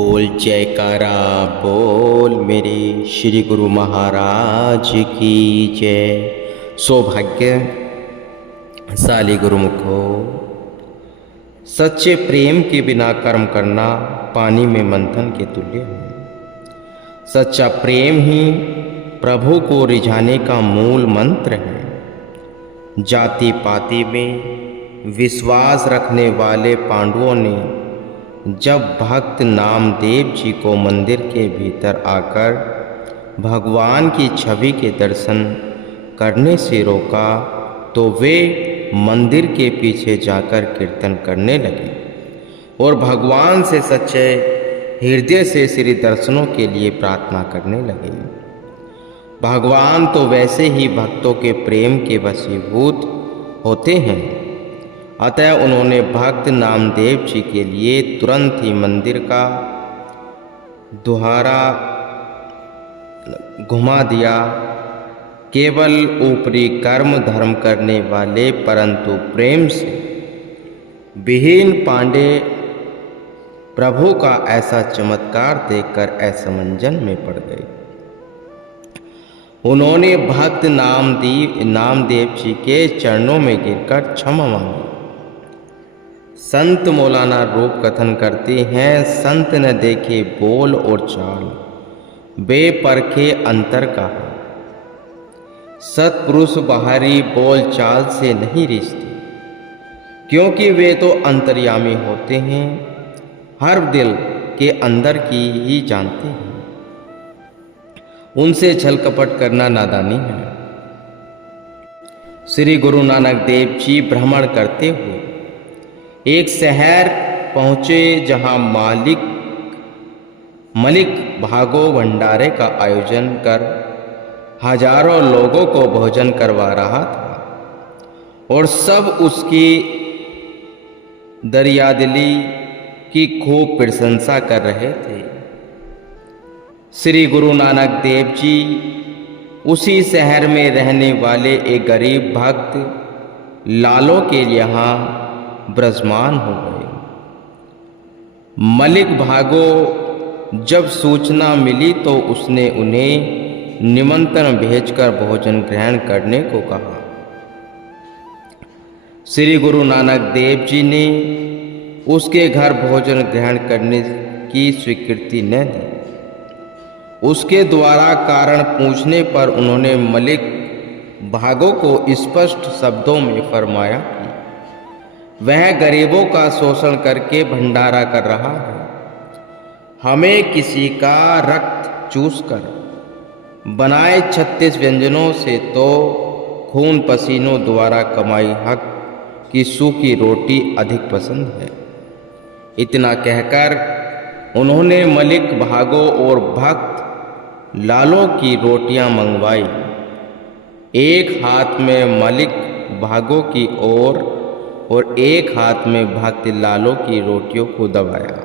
बोल जयकारा बोल मेरे श्री गुरु महाराज की जय। सौभाग्यशाली गुरुमुखो, सच्चे प्रेम के बिना कर्म करना पानी में मंथन के तुल्य है। सच्चा प्रेम ही प्रभु को रिझाने का मूल मंत्र है। जाति पाति में विश्वास रखने वाले पांडवों ने जब भक्त नामदेव जी को मंदिर के भीतर आकर भगवान की छवि के दर्शन करने से रोका तो वे मंदिर के पीछे जाकर कीर्तन करने लगे और भगवान से सच्चे हृदय से श्री दर्शनों के लिए प्रार्थना करने लगे। भगवान तो वैसे ही भक्तों के प्रेम के वशीभूत होते हैं, अतः उन्होंने भक्त नामदेव जी के लिए तुरंत ही मंदिर का द्वारा घुमा दिया। केवल ऊपरी कर्म धर्म करने वाले परंतु प्रेम से विहीन पांडे प्रभु का ऐसा चमत्कार देखकर असमंजन में पड़ गए। उन्होंने भक्त नामदेव जी के चरणों में गिरकर क्षमा मांगी। संत मौलाना रूप कथन करते हैं, संत न देखे बोल और चाल, बेपरखे अंतर का। सत्पुरुष बाहरी बोल चाल से नहीं रिश्ते, क्योंकि वे तो अंतर्यामी होते हैं, हर दिल के अंदर की ही जानते हैं। उनसे छल कपट करना नादानी है। श्री गुरु नानक देव जी भ्रमण करते हुए एक शहर पहुंचे जहां मलिक भागो भंडारे का आयोजन कर हजारों लोगों को भोजन करवा रहा था और सब उसकी दरियादिली की खूब प्रशंसा कर रहे थे। श्री गुरु नानक देव जी उसी शहर में रहने वाले एक गरीब भक्त लालो के यहाँ ब्रजमान हो गए। मलिक भागो जब सूचना मिली तो उसने उन्हें निमंत्रण भेजकर भोजन ग्रहण करने को कहा। श्री गुरु नानक देव जी ने उसके घर भोजन ग्रहण करने की स्वीकृति न दी। उसके द्वारा कारण पूछने पर उन्होंने मलिक भागो को स्पष्ट शब्दों में फरमाया कि वह गरीबों का शोषण करके भंडारा कर रहा है। हमें किसी का रक्त चूसकर बनाए 36 व्यंजनों से तो खून पसीनों द्वारा कमाई हक की सूखी रोटी अधिक पसंद है। इतना कहकर उन्होंने मलिक भागो और भक्त लालो की रोटियां मंगवाई। एक हाथ में मलिक भागो की और एक हाथ में भक्त लालो की रोटियों को दबाया।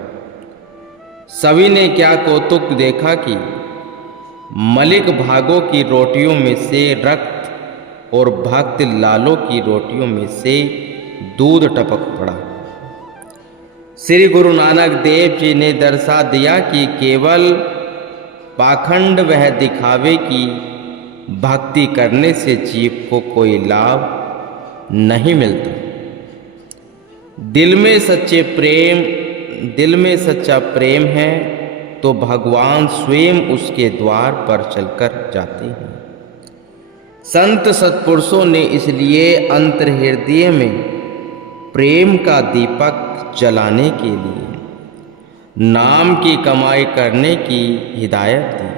सभी ने क्या कौतुक देखा कि मलिक भागो की रोटियों में से रक्त और भक्त लालो की रोटियों में से दूध टपक पड़ा। श्री गुरु नानक देव जी ने दर्शा दिया कि केवल पाखंड वह दिखावे की भक्ति करने से जीव को कोई लाभ नहीं मिलता। दिल में सच्चा प्रेम है तो भगवान स्वयं उसके द्वार पर चलकर जाते हैं। संत सत्पुरुषों ने इसलिए अंतर्हृदय में प्रेम का दीपक जलाने के लिए नाम की कमाई करने की हिदायत दी।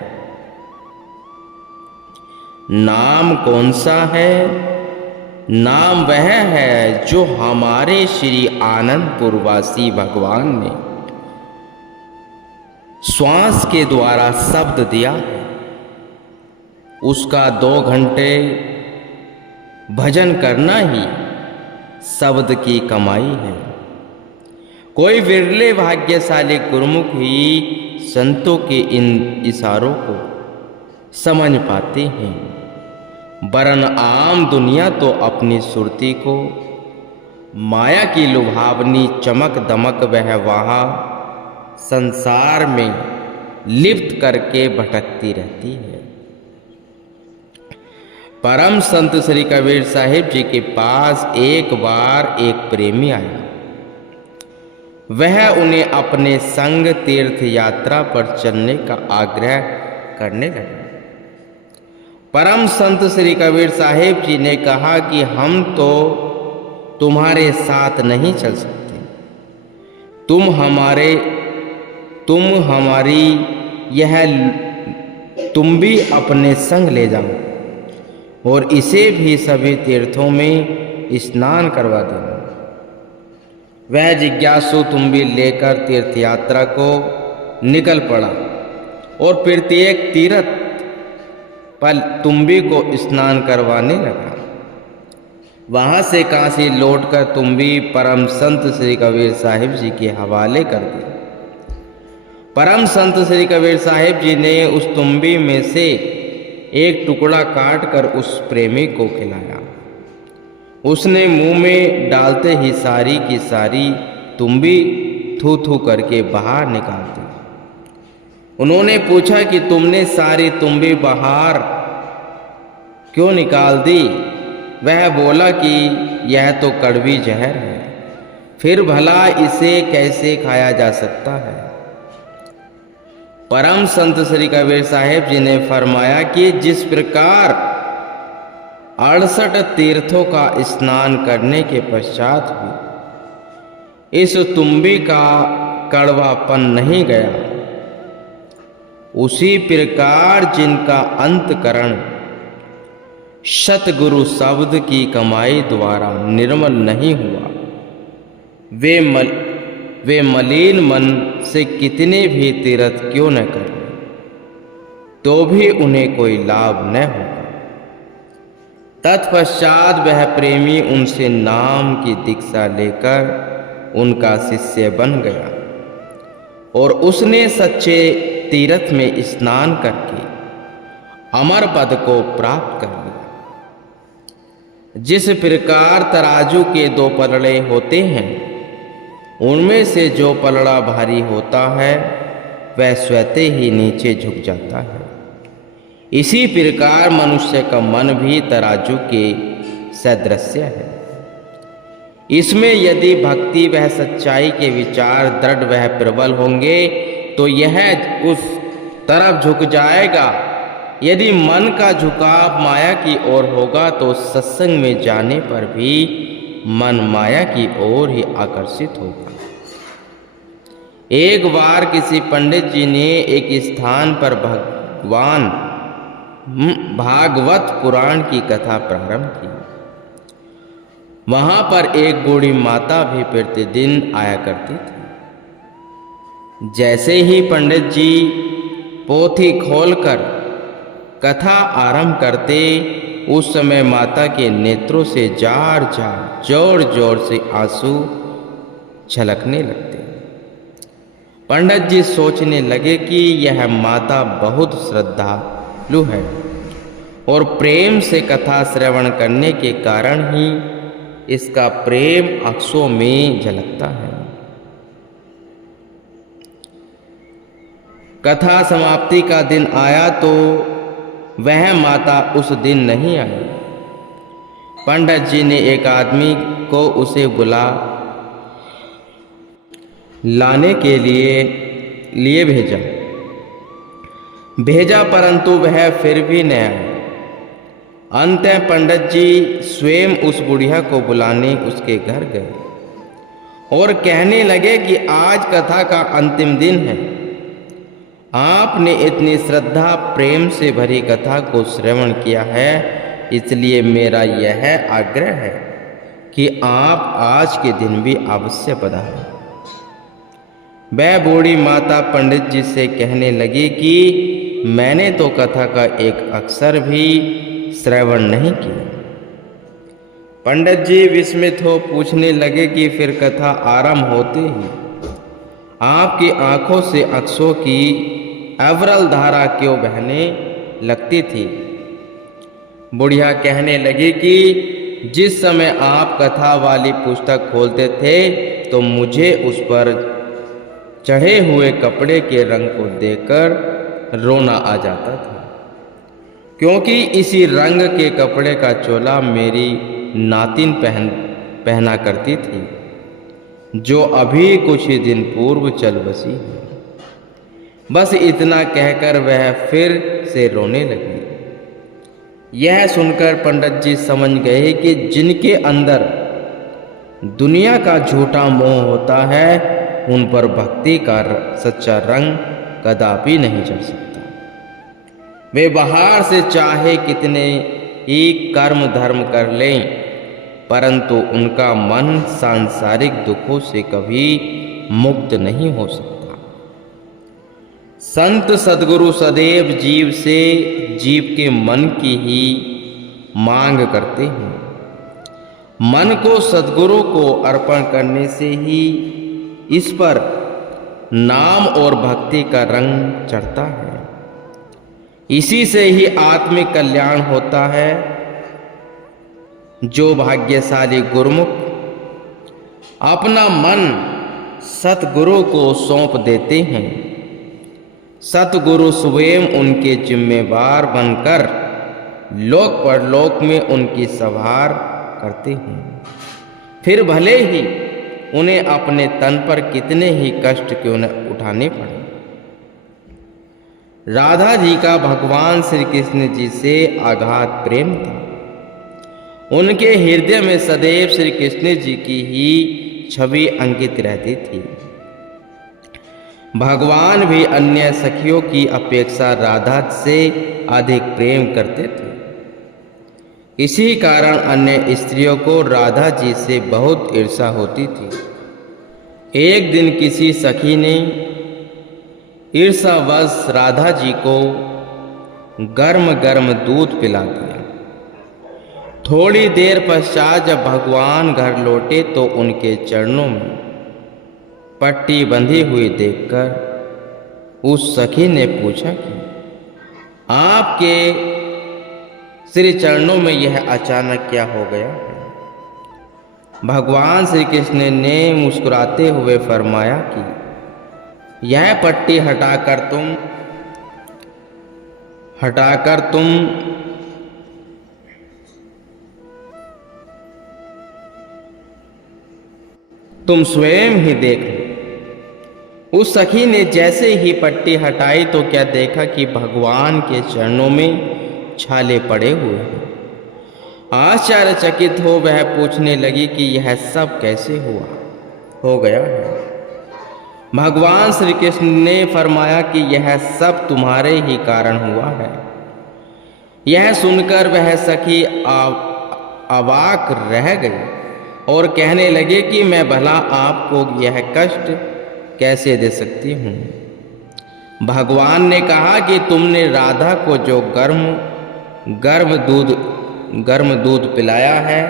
नाम कौन सा है? नाम वह है जो हमारे श्री आनंदपुरवासी भगवान ने श्वास के द्वारा शब्द दिया है। उसका 2 घंटे भजन करना ही शब्द की कमाई है। कोई विरले भाग्यशाली गुरुमुख ही संतों के इन इशारों को समझ पाते हैं, वरन आम दुनिया तो अपनी सुरती को माया की लुभावनी चमक दमक वह वहाँ संसार में लिप्त करके भटकती रहती है। परम संत श्री कबीर साहिब जी के पास एक बार एक प्रेमी आया। वह उन्हें अपने संग तीर्थ यात्रा पर चलने का आग्रह करने लगा। परम संत श्री कबीर साहिब जी ने कहा कि हम तो तुम्हारे साथ नहीं चल सकते, तुम भी अपने संग ले जाओ और इसे भी सभी तीर्थों में स्नान करवा देना। वह जिज्ञासु तुम्बी लेकर तीर्थ यात्रा को निकल पड़ा और प्रत्येक तीर्थ पर तुम्बी को स्नान करवाने लगा। वहां से काशी लौटकर तुम्बी परम संत श्री कबीर साहिब जी के हवाले कर दी। परम संत श्री कबीर साहिब जी ने उस तुम्बी में से एक टुकड़ा काट कर उस प्रेमी को खिलाया। उसने मुंह में डालते ही सारी की सारी तुम्बी थू थू करके बाहर निकाल दी। उन्होंने पूछा कि तुमने सारी तुम्बी बाहर क्यों निकाल दी? वह बोला कि यह तो कड़वी जहर है, फिर भला इसे कैसे खाया जा सकता है? परम संत श्री कबीर साहिब जी ने फरमाया कि जिस प्रकार 68 तीर्थों का स्नान करने के पश्चात भी इस तुम्बी का कड़वापन नहीं गया, उसी प्रकार जिनका अंतकरण सतगुरु शब्द की कमाई द्वारा निर्मल नहीं हुआ, वे मलिन मन से कितने भी तीर्थ क्यों न करें तो भी उन्हें कोई लाभ न होगा। तत्पश्चात वह प्रेमी उनसे नाम की दीक्षा लेकर उनका शिष्य बन गया और उसने सच्चे तीर्थ में स्नान करके अमर पद को प्राप्त कर लिया। जिस प्रकार तराजू के 2 पलड़े होते हैं, उनमें से जो पलड़ा भारी होता है वह स्वतः ही नीचे झुक जाता है। इसी प्रकार मनुष्य का मन भी तराजू के सदृश्य है। इसमें यदि भक्ति वह सच्चाई के विचार दृढ़ वह प्रबल होंगे तो यह उस तरफ झुक जाएगा। यदि मन का झुकाव माया की ओर होगा तो सत्संग में जाने पर भी मन माया की ओर ही आकर्षित होगा। एक बार किसी पंडित जी ने एक स्थान पर भागवत पुराण की कथा प्रारंभ की। वहां पर एक बूढ़ी माता भी प्रतिदिन आया करती थी। जैसे ही पंडित जी पोथी खोलकर कथा आरंभ करते, उस समय माता के नेत्रों से जोर जोर से आंसू छलकने लगते। पंडित जी सोचने लगे कि यह माता बहुत श्रद्धालु है और प्रेम से कथा श्रवण करने के कारण ही इसका प्रेम अक्षों में झलकता है। कथा समाप्ति का दिन आया तो वह माता उस दिन नहीं आई। पंडित जी ने एक आदमी को उसे बुला लाने के लिए भेजा परंतु वह फिर भी न आया। अंततः पंडित जी स्वयं उस बुढ़िया को बुलाने उसके घर गए और कहने लगे कि आज कथा का अंतिम दिन है। आपने इतनी श्रद्धा प्रेम से भरी कथा को श्रवण किया है, इसलिए मेरा यह आग्रह है कि आप आज के दिन भी अवश्य पधारें। वह बूढ़ी माता पंडित जी से कहने लगी कि मैंने तो कथा का एक अक्षर भी श्रवण नहीं किया। पंडित जी विस्मित हो पूछने लगे कि फिर कथा आरंभ होते ही आपकी आंखों से अक्षरों की अविरल धारा क्यों बहने लगती थी? बुढ़िया कहने लगी कि जिस समय आप कथा वाली पुस्तक खोलते थे तो मुझे उस पर चढ़े हुए कपड़े के रंग को देखकर रोना आ जाता था, क्योंकि इसी रंग के कपड़े का चोला मेरी नातिन पहना करती थी, जो अभी कुछ ही दिन पूर्व चल बसी है। बस इतना कहकर वह फिर से रोने लगी। यह सुनकर पंडित जी समझ गए कि जिनके अंदर दुनिया का झूठा मोह होता है, उन पर भक्ति का सच्चा रंग कदापि नहीं चढ़ सकता। वे बाहर से चाहे कितने ही कर्म धर्म कर लें, परंतु उनका मन सांसारिक दुखों से कभी मुक्त नहीं हो सकता। संत सद्गुरु सदैव जीव से जीव के मन की ही मांग करते हैं। मन को सद्गुरु को अर्पण करने से ही इस पर नाम और भक्ति का रंग चढ़ता है। इसी से ही आत्मिक कल्याण होता है। जो भाग्यशाली गुरुमुख अपना मन सतगुरु को सौंप देते हैं, सतगुरु स्वयं उनके जिम्मेवार बनकर लोक परलोक में उनकी संभार करते हैं। फिर भले ही उन्हें अपने तन पर कितने ही कष्ट क्यों न उठाने पड़े। राधा जी का भगवान श्री कृष्ण जी से अगाध प्रेम था। उनके हृदय में सदैव श्री कृष्ण जी की ही छवि अंकित रहती थी। भगवान भी अन्य सखियों की अपेक्षा राधा से अधिक प्रेम करते थे। इसी कारण अन्य स्त्रियों को राधा जी से बहुत ईर्ष्या होती थी। एक दिन किसी सखी ने ईर्ष्यावश राधा जी को गर्म गर्म दूध पिला दिया। थोड़ी देर पश्चात जब भगवान घर लौटे तो उनके चरणों में पट्टी बंधी हुई देखकर उस सखी ने पूछा कि आपके श्री चरणों में यह अचानक क्या हो गया है? भगवान श्री कृष्ण ने मुस्कुराते हुए फरमाया कि यह पट्टी हटाकर तुम स्वयं ही देख लो। उस सखी ने जैसे ही पट्टी हटाई तो क्या देखा कि भगवान के चरणों में छाले पड़े हुए हैं। आश्चर्यचकित हो वह पूछने लगी कि यह सब कैसे हो गया है। भगवान श्री कृष्ण ने फरमाया कि यह सब तुम्हारे ही कारण हुआ है। यह सुनकर वह सखी अवाक रह गई और कहने लगे कि मैं भला आपको यह कष्ट कैसे दे सकती हूँ। भगवान ने कहा कि तुमने राधा को जो गर्म दूध पिलाया है,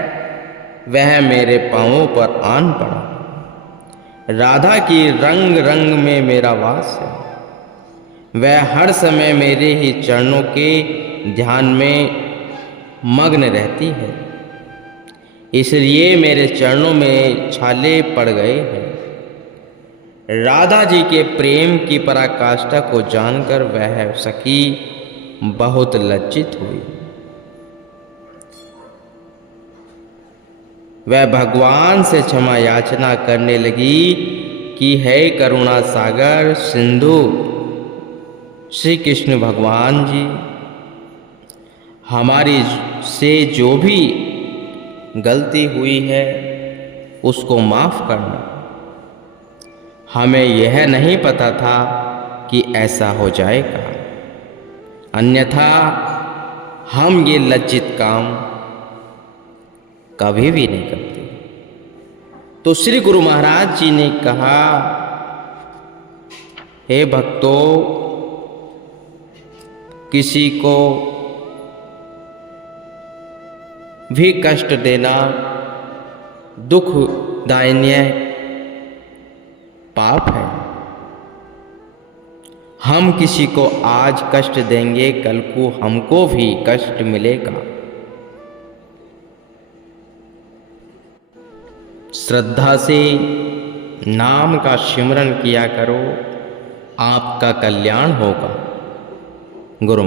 वह मेरे पांवों पर आन पड़ा। राधा की रंग रंग में मेरा वास है। वह हर समय मेरे ही चरणों के ध्यान में मग्न रहती है, इसलिए मेरे चरणों में छाले पड़ गए हैं। राधा जी के प्रेम की पराकाष्ठा को जानकर वह सखी बहुत लज्जित हुई। वह भगवान से क्षमा याचना करने लगी कि हे करुणा सागर सिंधु श्री कृष्ण भगवान जी, हमारी से जो भी गलती हुई है उसको माफ करना। हमें यह नहीं पता था कि ऐसा हो जाएगा, अन्यथा हम ये लज्जित काम कभी भी नहीं करते। तो श्री गुरु महाराज जी ने कहा, हे भक्तों, किसी को भी कष्ट देना दुखदायी पाप है। हम किसी को आज कष्ट देंगे, कल को हमको भी कष्ट मिलेगा। श्रद्धा से नाम का सिमरन किया करो, आपका कल्याण होगा। गुरु